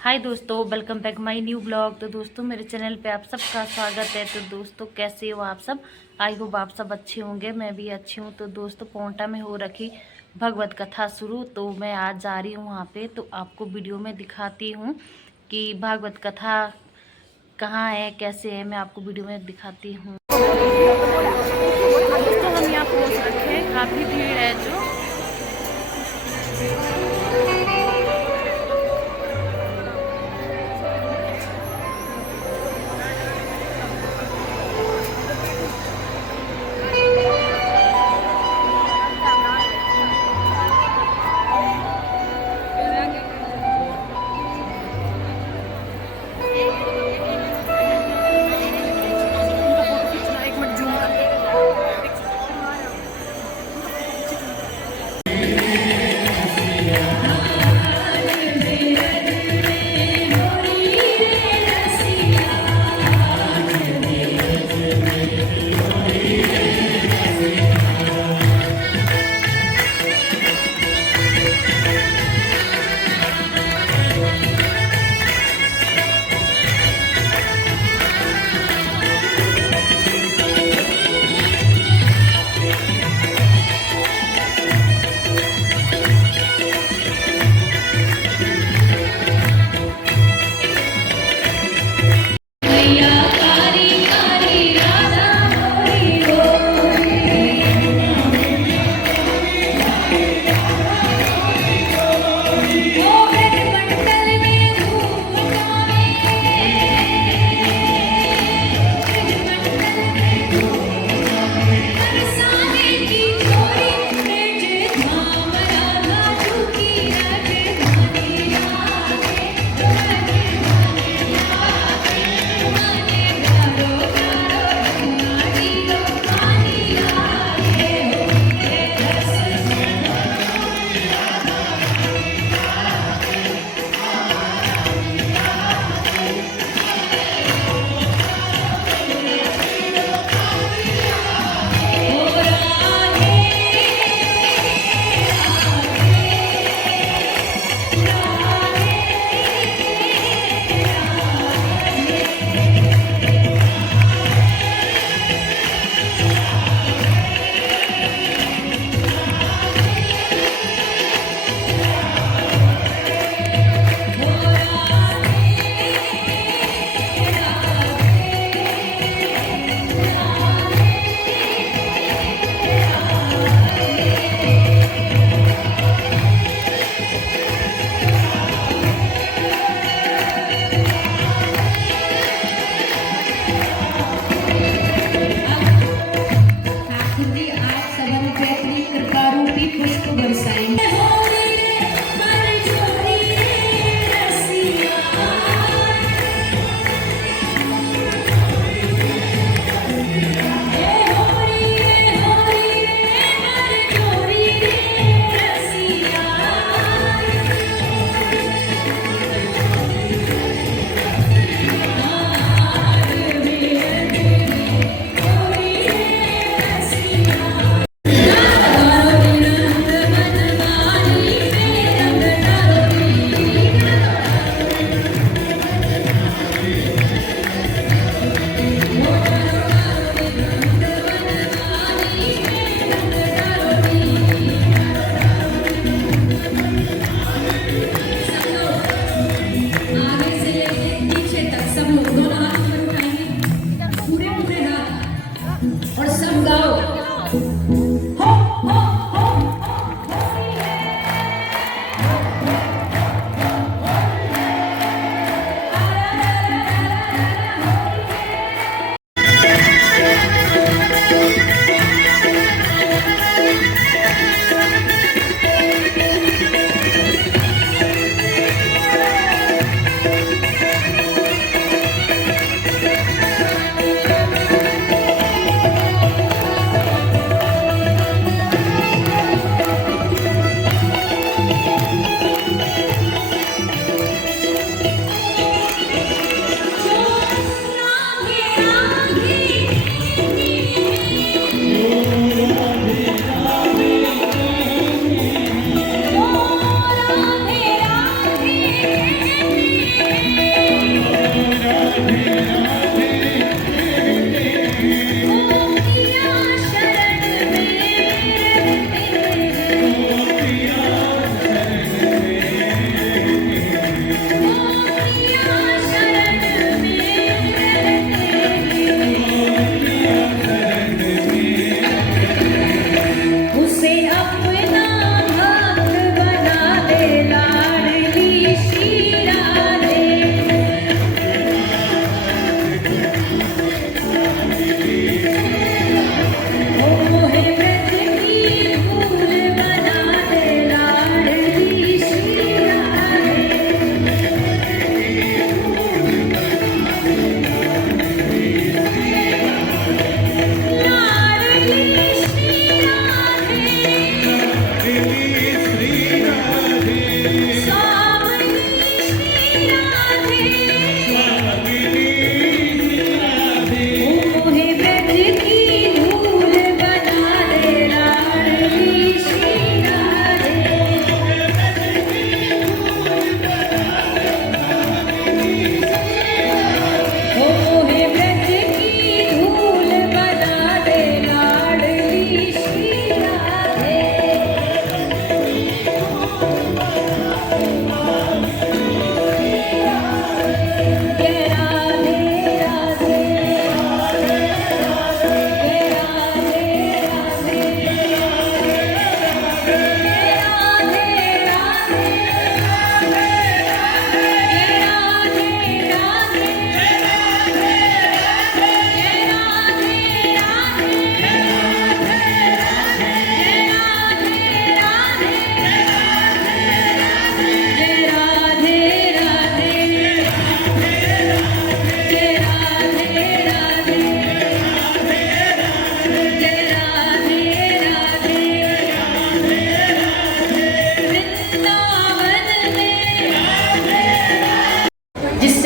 हाय दोस्तों, welcome back my new blog. तो दोस्तों मेरे चैनल पे आप सबका स्वागत है। तो दोस्तों कैसे हो आप सब? आई होप आप सब अच्छे होंगे, मैं भी अच्छी हूँ। तो दोस्तों पोंटा में हो रखी भगवत कथा शुरू, तो मैं आज जा रही हूँ वहाँ पे। तो आपको वीडियो में दिखाती हूँ कि भागवत कथा कहाँ है, कैसे है, मैं आपको वीडियो में दिखाती हूँ। दोस्तों हम यहाँ पहुँच रखे हैं, काफ़ी भीड़ है जो।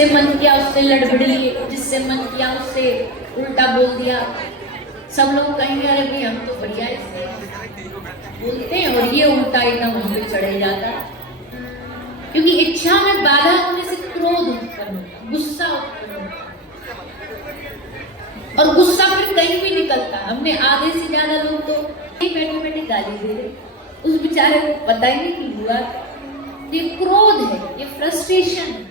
जिससे मन किया उससे लड़बड़ी लिए, जिससे मन किया उससे उल्टा बोल दिया। सब लोग कहेंगे अरे भाई हम तो बढ़िया बोलते हैं और ये उल्टा एकदम हम पे चढ़े जाता है। क्योंकि इच्छा में बाधा होने से क्रोध उत्पन्न होता, गुस्सा उत्पन्न होता, और गुस्सा फिर कहीं भी निकलता। हमने आधे से ज्यादा लोग तो बैठे बैठे गाली दे रहे, उस बेचारे को पता ही नहीं कि हुआ। ये क्रोध है, ये फ्रस्ट्रेशन है।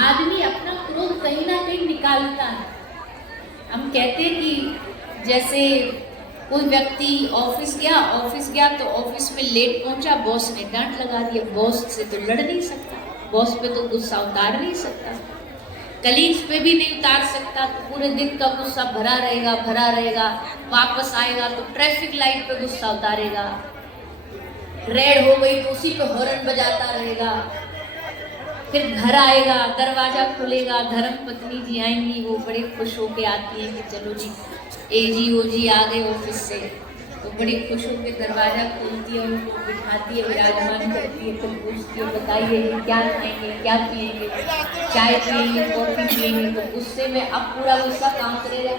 आदमी अपना क्रोध कहीं ना कहीं निकालता है। हम कहते हैं कि जैसे कोई व्यक्ति ऑफिस गया तो ऑफिस में लेट पहुंचा, बॉस ने डांट लगा दिया। बॉस से तो लड़ नहीं सकता, बॉस पे तो गुस्सा उतार नहीं सकता, कलीग्स पे भी नहीं उतार सकता, तो पूरे दिन का गुस्सा भरा रहेगा। वापस आएगा तो ट्रैफिक लाइट पे गुस्सा उतारेगा, रेड हो गई तो उसी पे हॉर्न बजाता रहेगा। फिर घर आएगा, दरवाजा खुलेगा, धर्म पत्नी जी आएंगी, वो बड़े खुश होके आती हैं कि चलो जी एजी ओजी आ गए ऑफिस से, तो बड़ी खुश होकर दरवाजा खोलती है, उनको बिठाती है, विराजमान करती है, फिर पूछती है बताइए क्या खाएंगे, क्या पिएंगे, चाय पिएंगे, कॉफी पिएंगे। तो गुस्से में अब पूरा गुस्सा काम करेगा।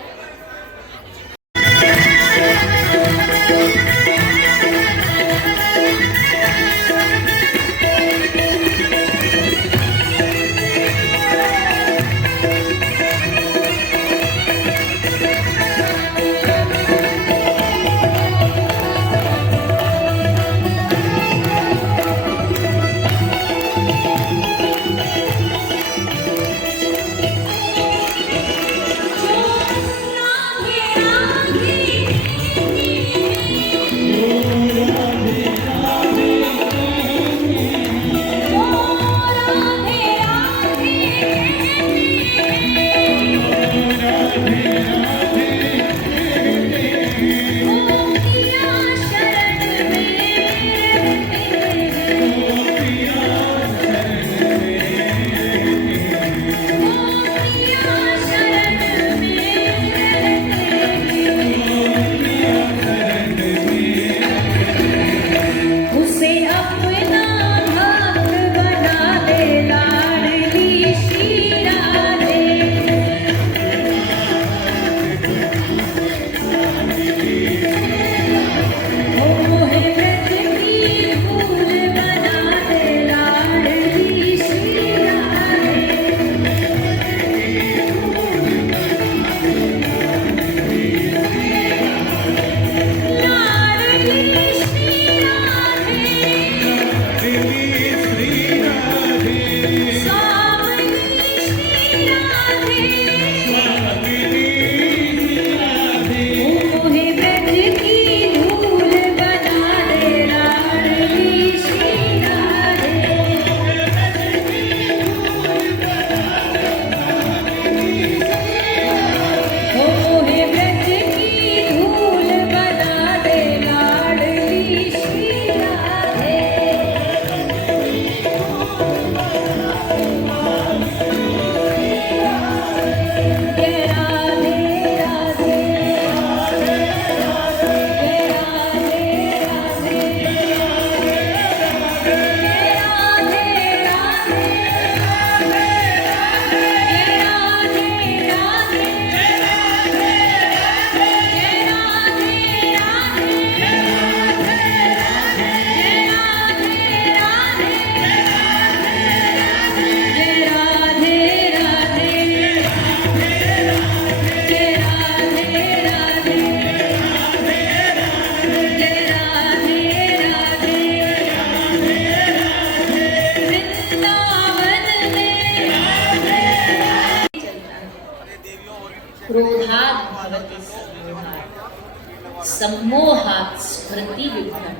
क्रोधात् भवति सम्मोहात्, सम्मोहात् स्मृति विभ्रम।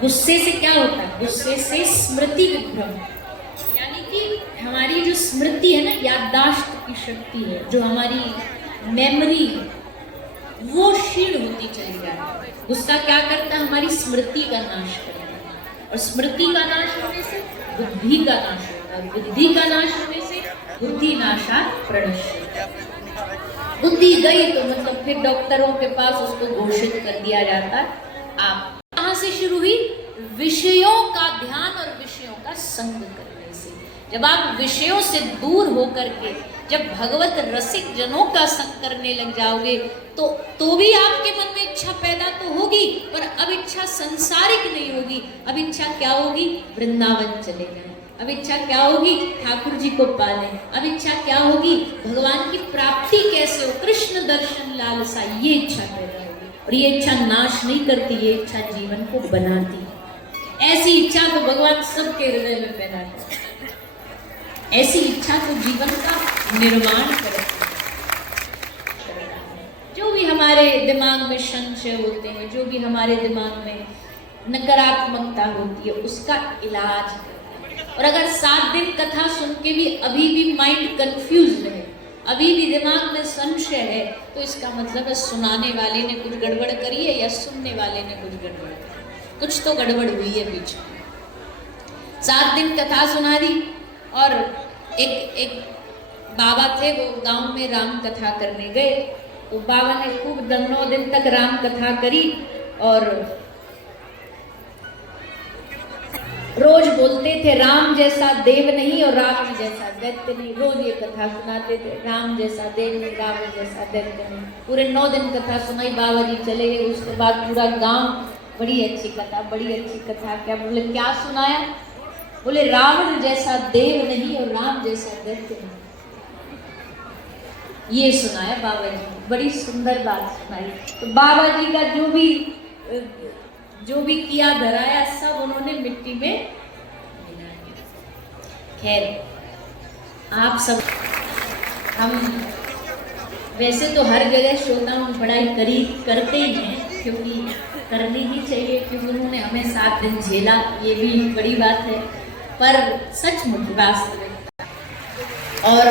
गुस्से से क्या होता है? गुस्से से स्मृति विभ्रम, यानी कि हमारी जो स्मृति है ना, याददाश्त की शक्ति है, जो हमारी मेमोरी वो क्षीण होती चली जाती है। गुस्सा क्या करता है? हमारी स्मृति का नाश करता है, और स्मृति का नाश होने से बुद्धि का नाश होता है, बुद्धि का नाश होने से बुद्धि नाशात् प्रणश्यति। बुद्धि गई तो मतलब फिर डॉक्टरों के पास उसको घोषित कर दिया जाता है। आप कहाँ से शुरू हुई? विषयों का ध्यान और विषयों का संग करने से। जब आप विषयों से दूर होकर के जब भगवत रसिक जनों का संग करने लग जाओगे तो भी आपके मन में इच्छा पैदा तो होगी, पर अब इच्छा संसारिक नहीं होगी। अब इच्छा क्या होगी? वृंदावन चले जाएं। अब इच्छा क्या होगी? ठाकुर जी को पालें। अब इच्छा क्या होगी? भगवान की प्राप्ति कैसे हो, कृष्ण दर्शन लालसा, ये इच्छा पैदा होगी। और ये इच्छा नाश नहीं करती, ये इच्छा जीवन को बनाती। ऐसी इच्छा को भगवान सबके हृदय में पैदा करते, ऐसी इच्छा को जीवन का निर्माण करते। जो भी हमारे दिमाग में संशय होते हैं, जो भी हमारे दिमाग में नकारात्मकता होती है, उसका इलाज करता है। और अगर 7 दिन कथा सुन के भी अभी भी माइंड कंफ्यूज है, अभी भी दिमाग में संशय है, तो इसका मतलब है सुनाने वाले ने कुछ गड़बड़ करी है या सुनने वाले ने कुछ गड़बड़ करी, कुछ तो गड़बड़ हुई है बीच में। 7 दिन कथा सुना दी और एक बाबा थे, वो गांव में राम कथा करने गए। तो बाबा ने खूब 9 दिन तक राम कथा करी और रोज बोलते थे राम जैसा देव नहीं और रावण जैसा दैत्य नहीं। रोज ये कथा सुनाते थे, राम जैसा देव नहीं, रावण जैसा दैत्य नहीं। पूरे 9 दिन कथा सुनाई, बाबा जी चले गए। उसके बाद पूरा गांव बड़ी अच्छी कथा, बड़ी अच्छी कथा। क्या बोले, क्या सुनाया? बोले रावण जैसा देव नहीं और राम जैसा दैत्य नहीं। ये सुनाया बाबा जी, बड़ी सुंदर बात सुनाई। तो बाबा जी का जो भी किया धराया सब उन्होंने मिट्टी में मिला दिया। खैर, आप सब, हम वैसे तो हर जगह श्रोताओं पढ़ाई करते ही हैं, क्योंकि करनी ही चाहिए, क्योंकि उन्होंने हमें 7 दिन झेला, ये भी बड़ी बात है। पर सचमुच वास्तविकता, और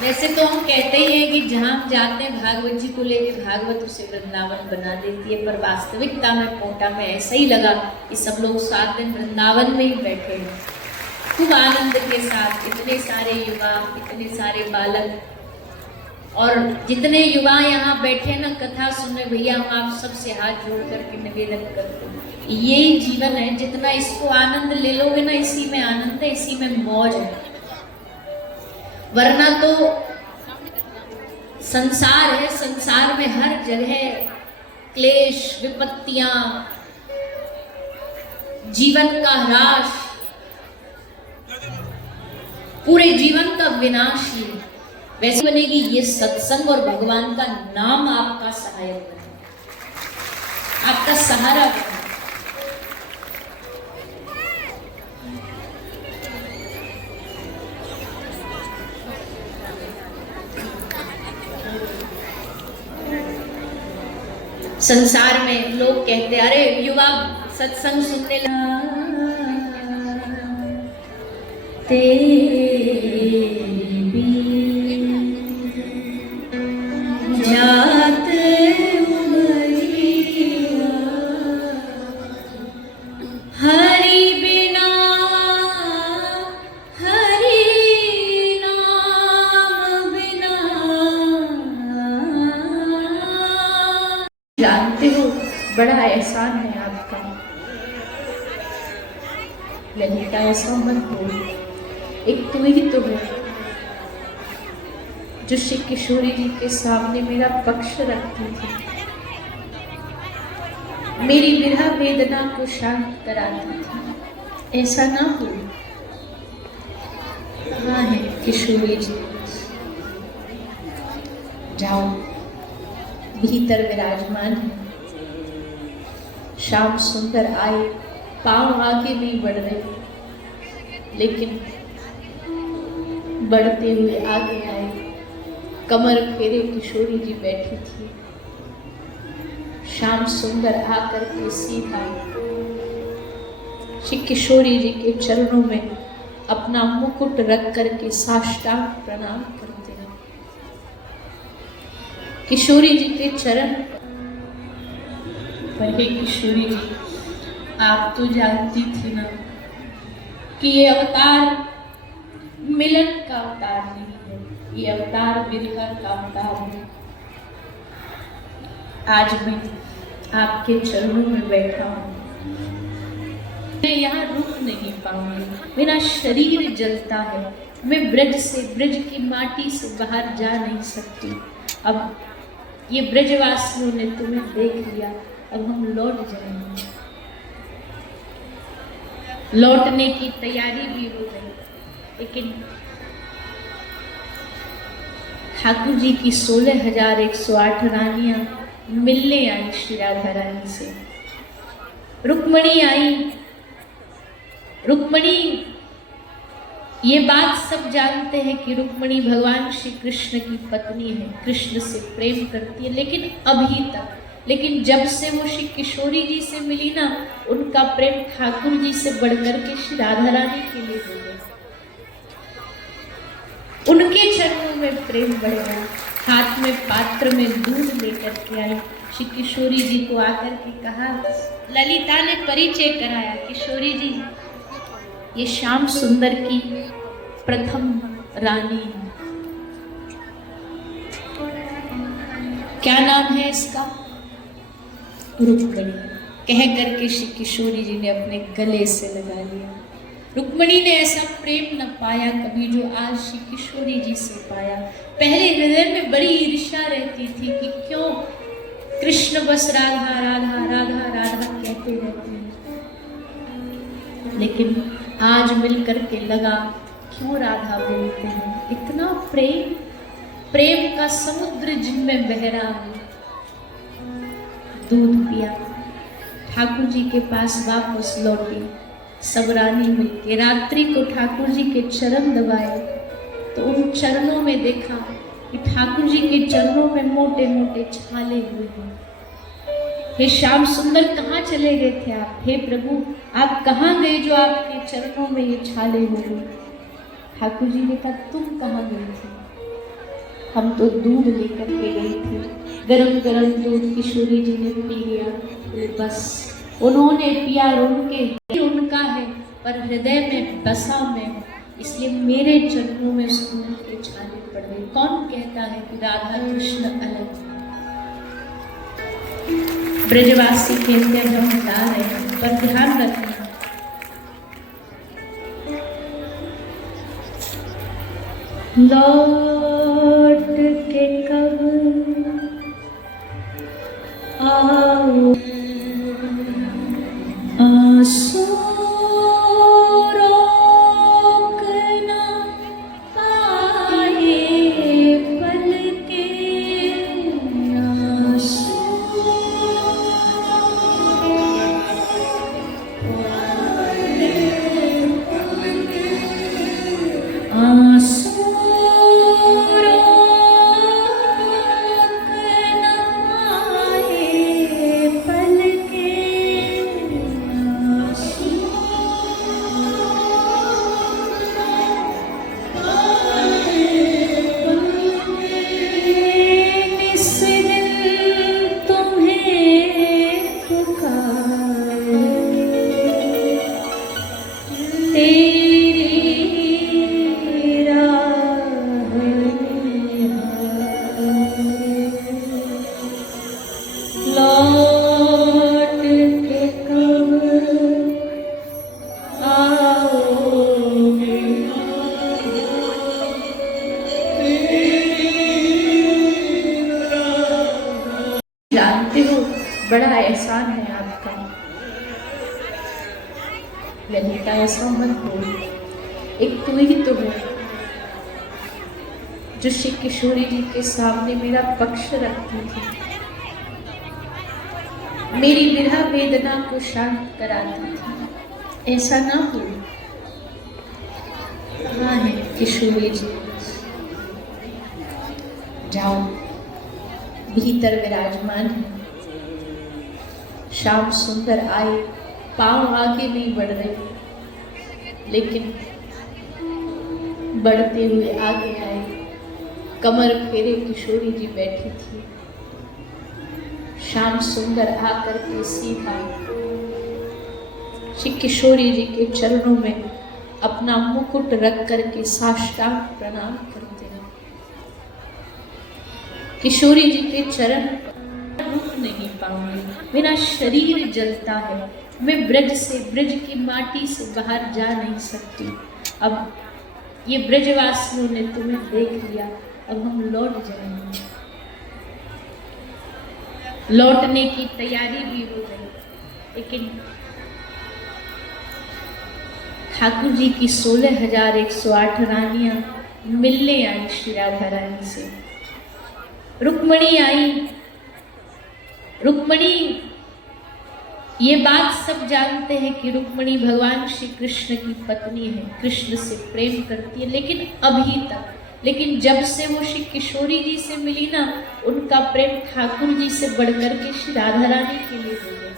वैसे तो हम कहते ही हैं कि जहाँ हम जाते हैं भागवत जी को लेकर, भागवत उसे वृंदावन बना देती है। पर वास्तविकता में पोटा में ऐसा ही लगा कि सब लोग 7 दिन वृंदावन में ही बैठे हैं, खूब आनंद के साथ। इतने सारे युवा, इतने सारे बालक, और जितने युवा यहाँ बैठे ना कथा सुनने, भैया हम आप सबसे हाथ जोड़ करके निवेदन करते हैं, यही जीवन है। जितना इसको आनंद ले लोगे ना, इसी में आनंद है, इसी में मौज है। वरना तो संसार है, संसार में हर जगह क्लेश, विपत्तियां, जीवन का ह्रास, पूरे जीवन का विनाश ही। वैसे बनेगी ये सत्संग और भगवान का नाम आपका सहायक बने, आपका सहारा बने। संसार में लोग कहते, अरे युवा सत्संग सुनने जात हरि बिना, हरि नाम बिना। जानते हो, बड़ा एहसान है आपका ललिता, ऐसा मत बोल। एक तू ही तो है जो श्री किशोरी जी के सामने मेरा पक्ष रखती थी, मेरी विरह वेदना को शांत कराती थी। ऐसा ना हो। कहाँ है किशोरी जी? जाओ, भीतर विराजमान है। श्याम सुंदर आए, पांव आगे नहीं बढ़ रहे, लेकिन बढ़ते हुए आगे आए। कमर फेरे किशोरी जी बैठी थी। श्याम सुंदर आकर के सीधा श्री किशोरी जी के चरणों में अपना मुकुट रख करके साष्टांग प्रणाम करते हैं। किशोरी जी के चरण पर, हे किशोरी जी, आप तो जानती थी ना कि ये अवतार मिलन का अवतार नहीं है, ये अवतार विरह का अवतार है। आज मैं आपके चरणों में बैठा हूँ, मैं यहाँ रुक नहीं पाऊंगी, मेरा शरीर जलता है, मैं ब्रज की माटी से बाहर जा नहीं सकती। अब ये ब्रजवासियों ने तुम्हें देख लिया, अब हम लौट जाएंगे। लौटने की तैयारी भी हो गई, लेकिन ठाकुर जी की 16,108 रानियां मिलने आई श्री राधा रानी से। रुक्मणी आई। रुक्मणी, ये बात सब जानते हैं कि रुक्मणी भगवान श्री कृष्ण की पत्नी है, कृष्ण से प्रेम करती है, लेकिन अभी तक, लेकिन जब से वो श्री किशोरी जी से मिली ना, उनका प्रेम ठाकुर जी से बढ़कर के श्री राधा रानी के लिए हो गया। उनके चरणों में प्रेम बढ़ गया। हाथ में पात्र में दूध लेकर के आई, श्री किशोरी जी को आकर के कहा, ललिता ने परिचय कराया, किशोरी जी ये श्याम सुंदर की प्रथम रानी है। क्या नाम है इसका? रुक्मणी। कह करके श्री किशोरी जी ने अपने गले से लगा लिया। रुक्मणी ने ऐसा प्रेम न पाया कभी जो आज श्री किशोरी जी से पाया। पहले हृदय में बड़ी ईर्ष्या रहती थी कि क्यों कृष्ण बस राधा राधा राधा राधा कहते रहते हैं, लेकिन आज मिलकर के लगा क्यों राधा बोलते हैं। इतना प्रेम, प्रेम का समुद्र जिनमें बह रहा है। दूध पिया, ठाकुर जी के पास वापस लौटी, सब रानी मिलके रात्रि को ठाकुर जी के चरण दबाए, तो उन चरणों में देखा कि ठाकुर जी के चरणों में मोटे मोटे छाले हुए हैं। हे श्याम सुंदर, कहाँ चले गए थे आप? हे प्रभु, आप कहाँ गए जो आपके चरणों में ये छाले हुए? ठाकुर जी ने कहा, तुम कहाँ गए थे? हम तो दूध लेकर के गए थे, गरम गरम दूध किशोरी जी ने पी लिया। बस उन्होंने पिया और उनका है, पर हृदय में बसा मैं, इसलिए मेरे चरणों में उस दूध के छाले पड़ गए। कौन कहता है कि राधा कृष्ण अलग? ब्रजवासी कहते हैं हम बता रहे हैं, पर ध्यान रखना लौट के कब आओ आंसू रोक ना पाए पलके आंसू जानते हो, बड़ा एहसान है आपका। ललिता, ऐसा मत बोल, एक तू ही तो है जो श्री किशोरी जी के सामने मेरा पक्ष रखती थी, मेरी विरह वेदना को शांत कराती थी। ऐसा ना हो। कहाँ है किशोरी जी? जाओ, भीतर विराजमान है। श्याम सुंदर आए, पांव आगे नहीं बढ़ रहे, लेकिन बढ़ते हुए आगे आए। कमर फेरे किशोरी जी बैठी थी। श्याम सुंदर आकर के सीधा श्री किशोरी जी के चरणों में अपना मुकुट रख करके साष्टांग प्रणाम करते हैं। किशोरी जी के चरण रुक नहीं पाऊंगी, मेरा शरीर जलता है, मैं ब्रज से, ब्रज की माटी से बाहर जा नहीं सकती। अब ये ब्रजवासियों ने तुम्हें देख लिया, अब हम लौट जाएंगे। लौटने की तैयारी भी हो गई, लेकिन ठाकुर जी की 16,108 रानियां मिलने आई श्री राधा रानी से। रुक्मणी आई। रुक्मणी, ये बात सब जानते हैं कि रुक्मणी भगवान श्री कृष्ण की पत्नी है, कृष्ण से प्रेम करती है, लेकिन अभी तक, लेकिन जब से वो श्री किशोरी जी से मिली ना, उनका प्रेम ठाकुर जी से बढ़कर के श्री राधा रानी के लिए हो गया।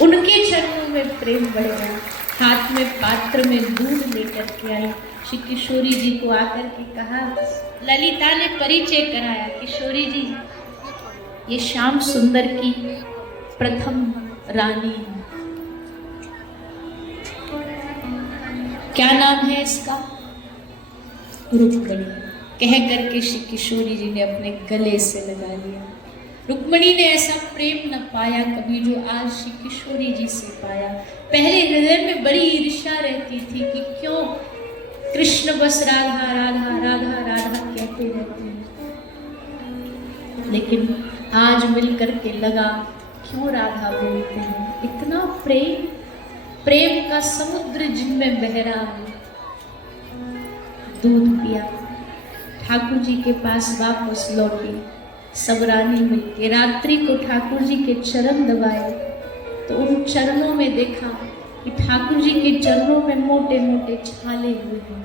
उनके चरणों में प्रेम बढ़ गया। हाथ में पात्र में दूध लेकर के आई, श्री किशोरी जी को आकर के कहा, ललिता ने परिचय कराया, किशोरी जी ये श्याम सुंदर की प्रथम रानी है। क्या नाम है इसका? रुक्मणी। कह करके श्री किशोरी जी ने अपने गले से लगा लिया। रुक्मणी ने ऐसा प्रेम न पाया कभी जो आज श्री किशोरी जी से पाया। पहले हृदय में बड़ी ईर्ष्या रहती थी कि क्यों कृष्ण बस राधा राधा राधा राधा कहते रहते हैं, लेकिन आज मिलकर के लगा क्यों राधा बोलते हैं। इतना प्रेम, प्रेम का समुद्र जिनमें बह रहा है। दूध पिया, ठाकुर जी के पास वापस लौटी, सब रानी मिलके रात्रि को ठाकुर जी के चरण दबाए, तो उन चरणों में देखा कि ठाकुर जी के चरणों में मोटे मोटे छाले हुए हैं।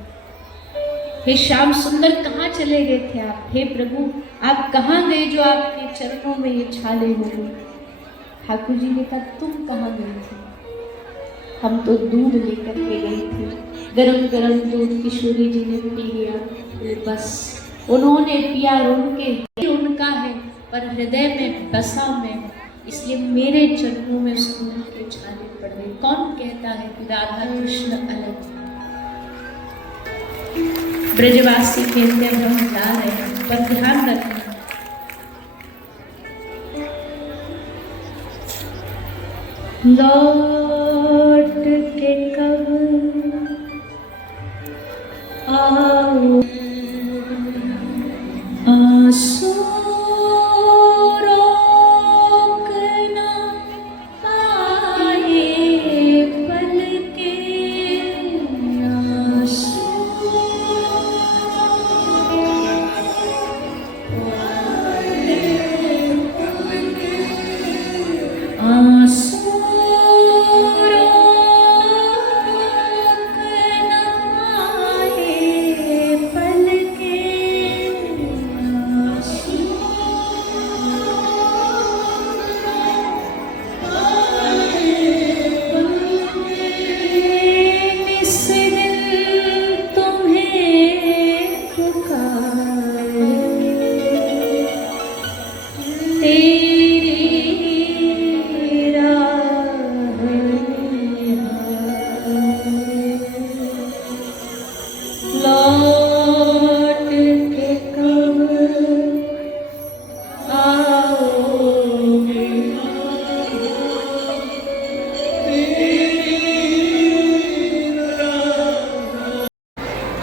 हे श्याम सुंदर, कहाँ चले गए थे आप? हे प्रभु, आप कहाँ गए जो आपके चरणों में ये छाले हुए? ठाकुर जी ने कहा, तुम कहाँ गए थे? हम तो दूध लेकर के गए थे। गरम गरम दूध किशोरी जी ने पी लिया। बस उन्होंने पिया, उनका है, पर हृदय में बसा में, इसलिए मेरे चरणों में उस दूध के छाले पड़ गए। कौन कहता है कि राधा कृष्ण अलग? ब्रजवासी कहते हैं हम जा रहे हैं, पर ध्यान रखना लौट के कब आओ, आंसू रोक ना पाए पलके, आंसू आंसू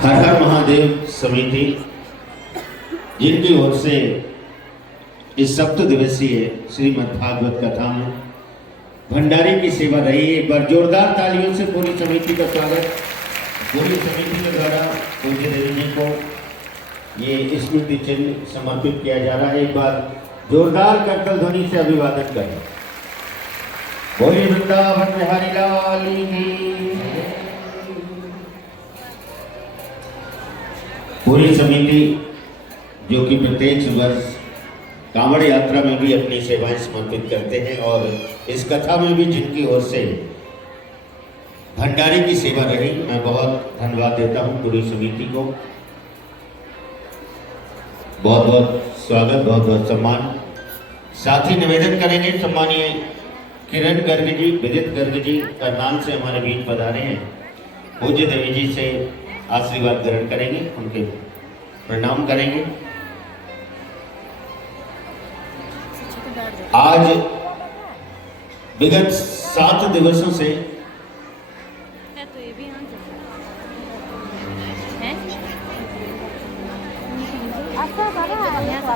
हर हर महादेव समिति, जिनकी ओर से इस सप्त दिवसीय श्रीमद् भागवत कथा में भंडारी की सेवा रही है। एक बार जोरदार तालियों से पूरी समिति का स्वागत। पूरी समिति के द्वारा पूज्य देवी जी को ये स्मृति चिन्ह समर्पित किया जा रहा है। एक बार जोरदार करतल ध्वनि से अभिवादन करें। बोलिए वृंदावन बिहारी लाल की। पूरी समिति जो कि प्रत्येक वर्ष कांवड़ यात्रा में भी अपनी सेवाएं समर्पित करते हैं, और इस कथा में भी जिनकी ओर से भंडारी की सेवा रही, मैं बहुत धन्यवाद देता हूं पूरी समिति को। बहुत बहुत स्वागत, बहुत बहुत सम्मान। साथ ही निवेदन करेंगे सम्मानीय किरण गर्ग जी, विदित गर्ग जी करनाल से हमारे बीच पधारे हैं। पूज्य देवी जी से आशीर्वाद ग्रहण करेंगे, उनके प्रणाम करेंगे। आज विगत 7 दिवसों से तो ये भी यहाँ है।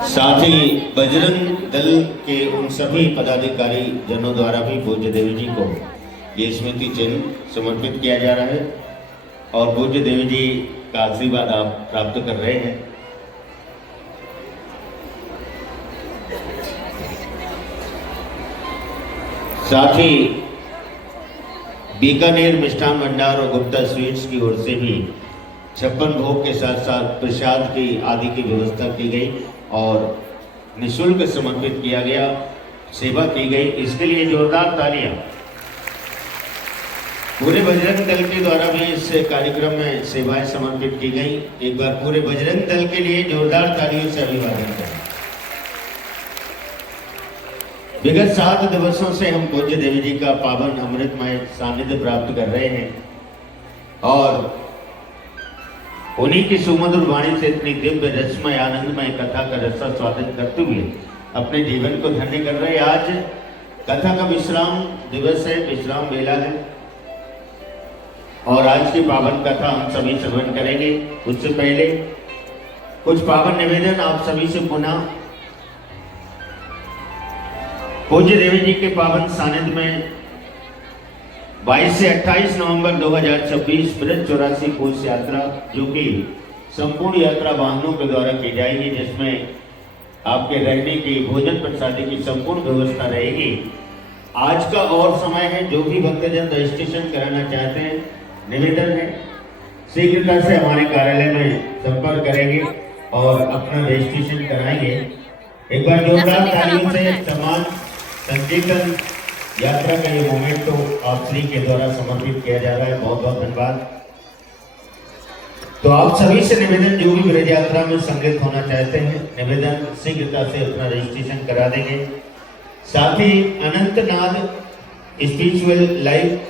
साथ ही बजरंग दल के उन सभी पदाधिकारी जनों द्वारा भी पूज्य देवी जी को ये स्मृति चिन्ह समर्पित किया जा रहा है और पूज्य देवी जी का आशीर्वाद आप प्राप्त कर रहे हैं। साथ ही बीकानेर मिष्ठान भंडार और गुप्ता स्वीट्स की ओर से भी 56 भोग के साथ साथ प्रसाद की आदि की व्यवस्था की गई और निःशुल्क समर्पित किया गया, सेवा की गई। इसके लिए जोरदार तालियां। पूरे बजरंग दल के द्वारा भी इस कार्यक्रम में सेवाएं समर्पित की गई। एक बार पूरे बजरंग दल के लिए जोरदार तालियों से अभिवादन करें। विगत 7 दिवसों से हम पूज्य देवी जी का पावन अमृतमय सानिध्य प्राप्त कर रहे हैं और उन्हीं की सुमधुर वाणी से इतनी दिव्य रसमय आनंदमय कथा का रसा स्वागत करते हुए अपने जीवन को धन्य कर रहे हैं। आज कथा का विश्राम दिवस है, विश्राम वेला है और आज की पावन कथा हम सभी श्रवण करेंगे। उससे पहले कुछ पावन निवेदन आप सभी से पुनः पूज्य देवी जी के पावन सानिध्य में 22 से 28 नवंबर 2026 ब्रज 84 कोष यात्रा, जो कि संपूर्ण यात्रा वाहनों के द्वारा की जाएगी, जिसमें आपके रहने की, भोजन प्रसादी की संपूर्ण व्यवस्था रहेगी। आज का और समय है, जो भी भक्तजन रजिस्ट्रेशन कराना चाहते हैं, निवेदन है शीघ्रता से हमारे कार्यालय में संपर्क करेंगे और अपना रजिस्ट्रेशन कराएंगे। एक बार जोरदार तालियों से सम्मान संकीर्तन यात्रा का ये मोमेंट तो आप श्री के द्वारा समर्पित किया जा रहा है। बहुत बहुत धन्यवाद। तो आप सभी से निवेदन, जो भी ब्रज यात्रा में सम्मिलित होना चाहते हैं, निवेदन शीघ्रता से अपना रजिस्ट्रेशन करा देंगे। साथ ही अनंतनाद स्पिरिचुअल लाइव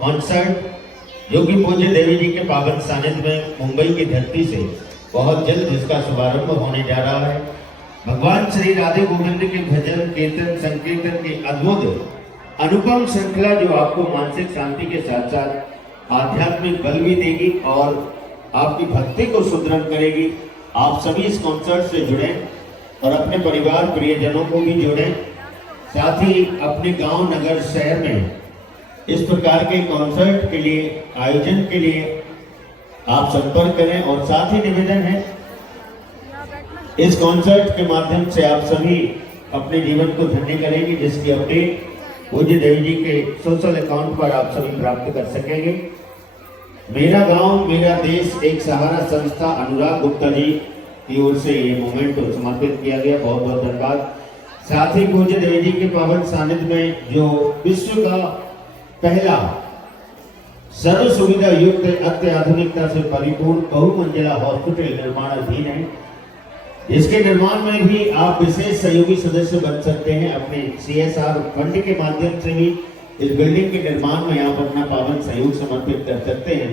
कॉन्सर्ट, जो कि पूज्य देवी जी के पावन सानिध्य में मुंबई की धरती से बहुत जल्द इसका शुभारंभ होने जा रहा है। भगवान श्री राधे गोविंद के भजन कीर्तन संकीर्तन की अद्भुत अनुपम श्रृंखला, जो आपको मानसिक शांति के साथ साथ आध्यात्मिक बल भी देगी और आपकी भक्ति को सुदृढ़ करेगी। आप सभी इस कॉन्सर्ट से जुड़ें और अपने परिवार प्रियजनों को भी जोड़ें। साथ ही अपने गांव, नगर, शहर में इस प्रकार के कॉन्सर्ट के लिए, आयोजन के लिए आप संपर्क करें। और साथ ही निवेदन है, इस कॉन्सर्ट के माध्यम से आप सभी अपने जीवन को धन्य करेंगे, जिसकी अपडेट पूज्य देवी जी के सोशल अकाउंट पर आप सभी प्राप्त कर सकेंगे। मेरा गांव मेरा देश एक सहारा संस्था अनुराग गुप्ता जी की ओर से ये मोमेंट समर्पित किया गया। बहुत बहुत धन्यवाद। साथ ही पूज्य देवी जी के पावन सानिध्य में जो विश्व का पहला सर्व सुविधा युक्त अत्याधुनिकता से परिपूर्ण बहुमंजिला हॉस्पिटल निर्माणाधीन है, इसके निर्माण में भी आप विशेष सहयोगी सदस्य बन सकते हैं। अपने CSR फंड के माध्यम से भी इस बिल्डिंग के निर्माण में आप अपना पावन सहयोग समर्पित कर सकते हैं।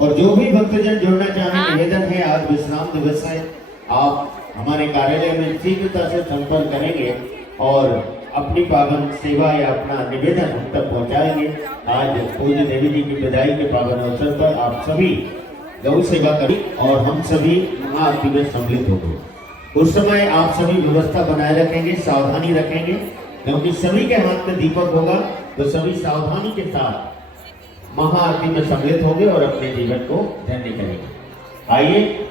और जो भी भक्तजन जुड़ना चाहें, निवेदन है, आज विश्राम दिवस है, आप हमारे कार्यालय में शीघ्रता से संपर्क करेंगे और अपनी पावन सेवा या अपना निवेदन हम तक पहुँचाएंगे। आज पूज्य देवी जी की विदाई के पावन अवसर पर आप सभी गौ सेवा करें और हम सभी महाआरती में सम्मिलित होंगे। उस समय आप सभी व्यवस्था बनाए रखेंगे, सावधानी रखेंगे, क्योंकि सभी के हाथ में दीपक होगा, तो सभी सावधानी के साथ महाआरती में सम्मिलित होंगे और अपने जीवन को धन्य करेंगे। आइए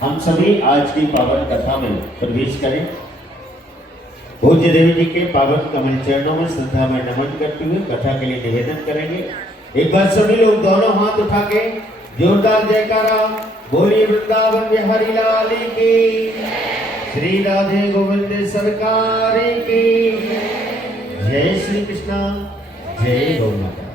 हम सभी आज की पावन कथा में प्रवेश करें। पूज्य देवी जी के पावन कमल चरणों में श्रद्धा में नमन करते हुए कथा के लिए निवेदन करेंगे। एक बार सभी लोग दोनों हाथ उठा के जोरदार जयकारा बोलिए वृंदावन बिहारी लाल की, श्री राधे गोविंद सरकार की जय। श्री कृष्णा, जय गौ माता।